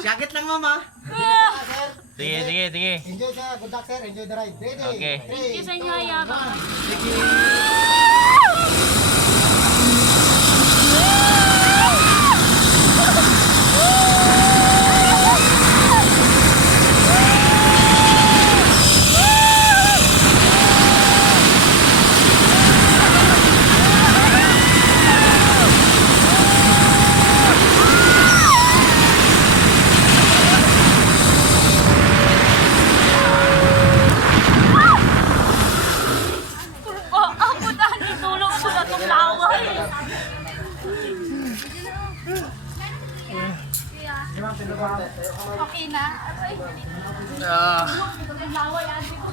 Syakit lang, mama. Sige, sige, sige. Enjoy sa good luck, sir. Enjoy the ride. Ready? Okay. Thank you sa inyo, Ayabang. Oh, ako dahil itulong ko na itong laway. Okay na? Ah. Itong laway, ate ko.